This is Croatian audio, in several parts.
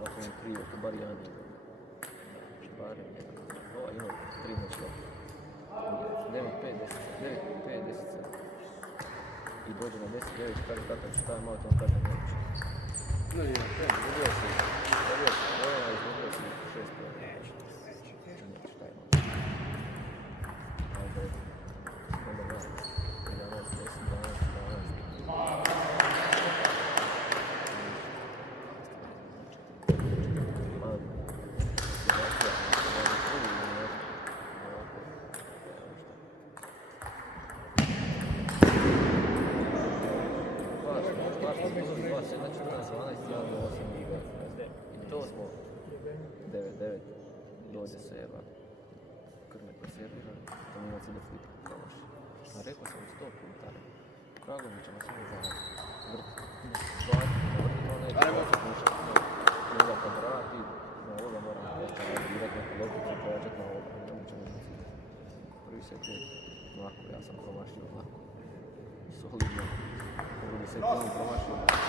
Ako im prije, to bar jedan igra. Barem jedan. Ova ima 3 noći. 9, 5, 10. I dođe na 10, 9, kaže tata ću stavim auto, on kaže neće. No i izgubio si. Izgubio si 6 pojena. Neće šta ima. Ajde. Onda ne. 11, 10, 12. Dođe se jeba, krme posjedira, to nimac ide flipa, promaši. A rekao sam 100 puta, Kragovića na svoj zavod, to neće moći pušati, njega kad vrati, na ovoga moram povećati, direkt neku logicu, povećati na ovoga, nećemo biti. Prvi set je lako, ja sam promašio lako, solidno, drugi set je promašio lako.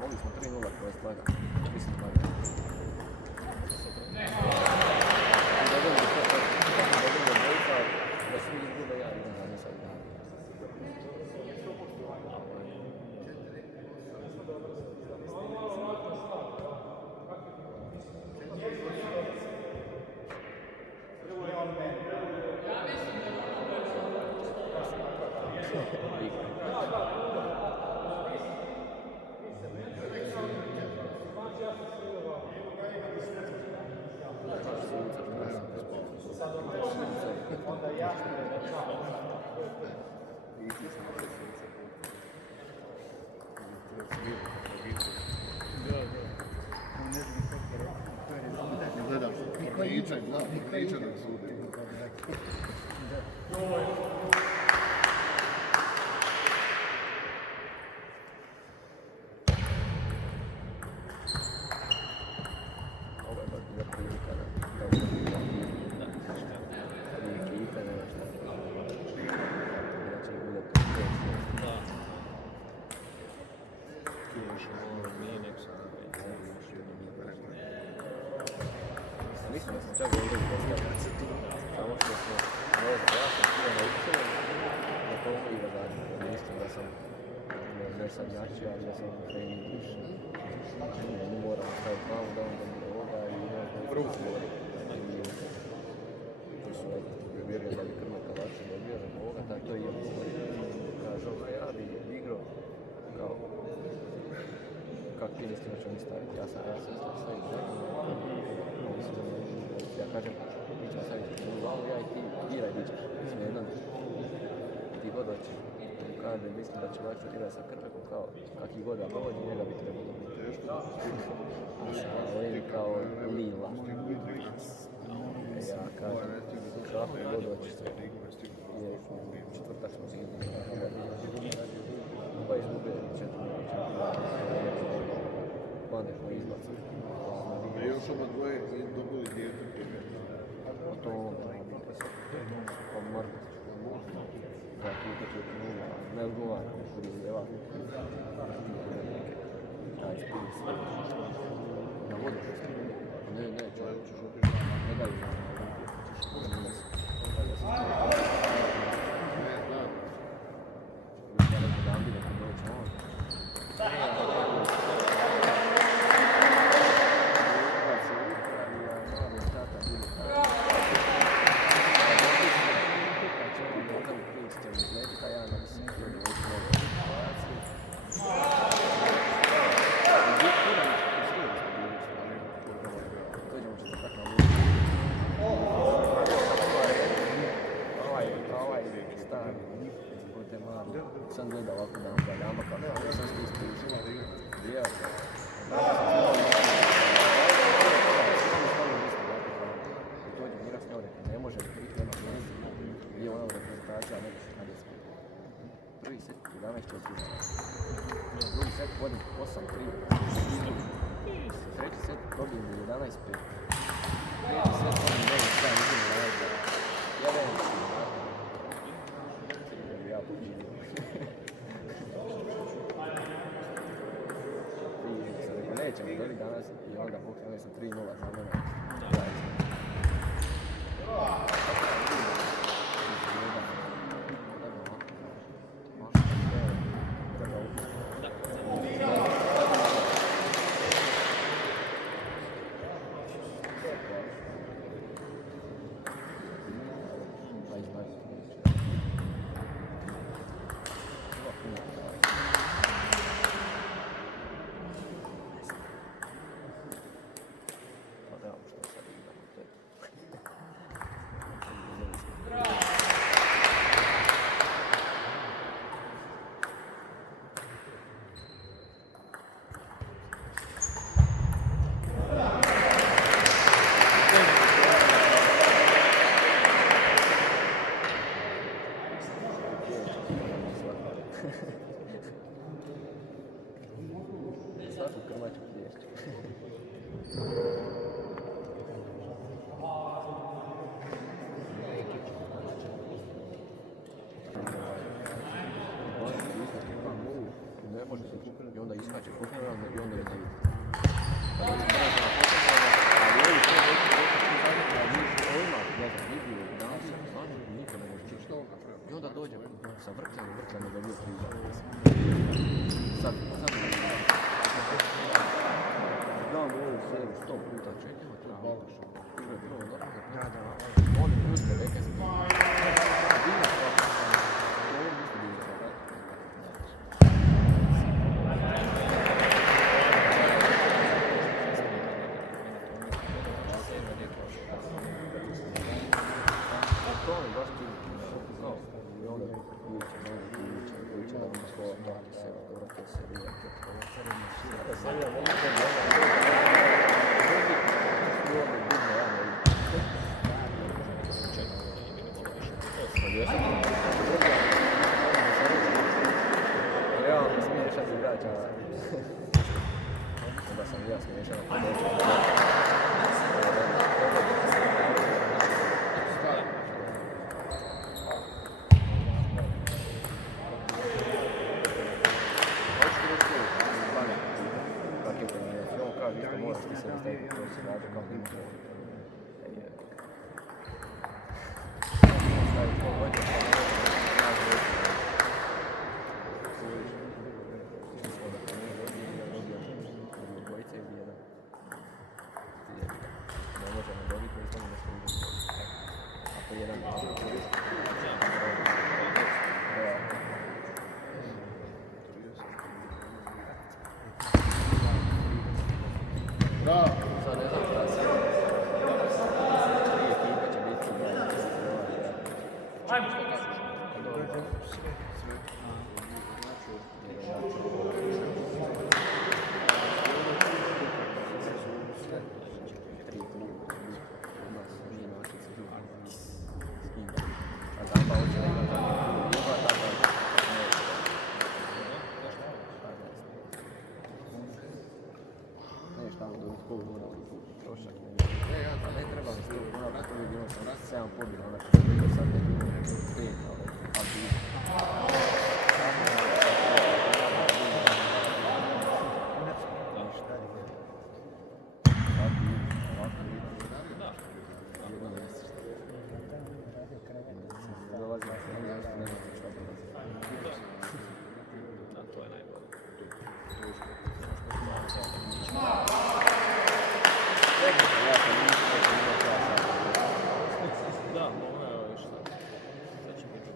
Mogli smo 3-0 koje slaga. Mislim da je. Dobili dvojka, da svi izgube, ja idem za nisam dan. Priča da su mislim da sam čak ovdje postavljati, samo što smo, ne znam, ja sam htio na učinom, da to igra zadnje, mislim da sam ne sad jači, ali da sam trening više. Ne moram staviti tamo, da onda mi ovoga i prvu govori. I vjerujem da bi Krmaka lakše dobio, da ovoga, tako to i je govori. Kaže, ja bi igrao kao, kako ti mislim da ću mi staviti, ja sam staviti zakon. Ja kažem, mi ćemo staviti u glavu, ja i ti, igraj di ćeš, svejedno ti god hoćeš. Kaže, mislim da će lakše igrati sa Krmekom, kao kakvi god da dođe, njega bi trebalo biti. On je kao lila. Ja kažem, kako god hoćeš se. Jer četvrtak smo se izgubili. Pa izgubili 4-0. Bandeš na izlacu. Da još oba dvoje dobili dijete primjer. O to treba biti sad. Od Markovića. Da ti uteče nula, ne odgovara. Evo. Taj spili sve. Na vodu što skinu. Ne, čovjek ćeš otići. Ne daju na Olimpiju. Sam gleda ovako da ga dama kao, nema, ja sam se ispustio. Ja, ne može biti, nema šanse. Nije ona reprezentacija, ne može kadetski. Prvi set 11-4. Drugi set vodim 8-3. Treći set dobijem 11-5. Treći set vodim 9-7, izgledam na najbolj. Jedan ja pobijedio. I sam rekao, nećemo dobiti danas i onda pokrenuli sam 3-0 za mene. Svaku krmaču plješću. Ne može se i onda iskače pokrenu i onda je da vidi. I onda dođe sa vrtljanjem dobio 3 Sad znam ovu seriju 100 puta čekamo, to je balaš. To je bilo dobro. Oni puste neke stvari. Bilo svako. Ovo nisu bilo svako. To je baš ti. I onda uviće da mi slova plati se, dobro te se vije. Sada serija mogu se realno smiješan igrača. Onda sam ja smiješan na području. Ne treba mi to, ono to bi bilo 7 pobjeda, onda kad je bilo sad ne bilo 5, ali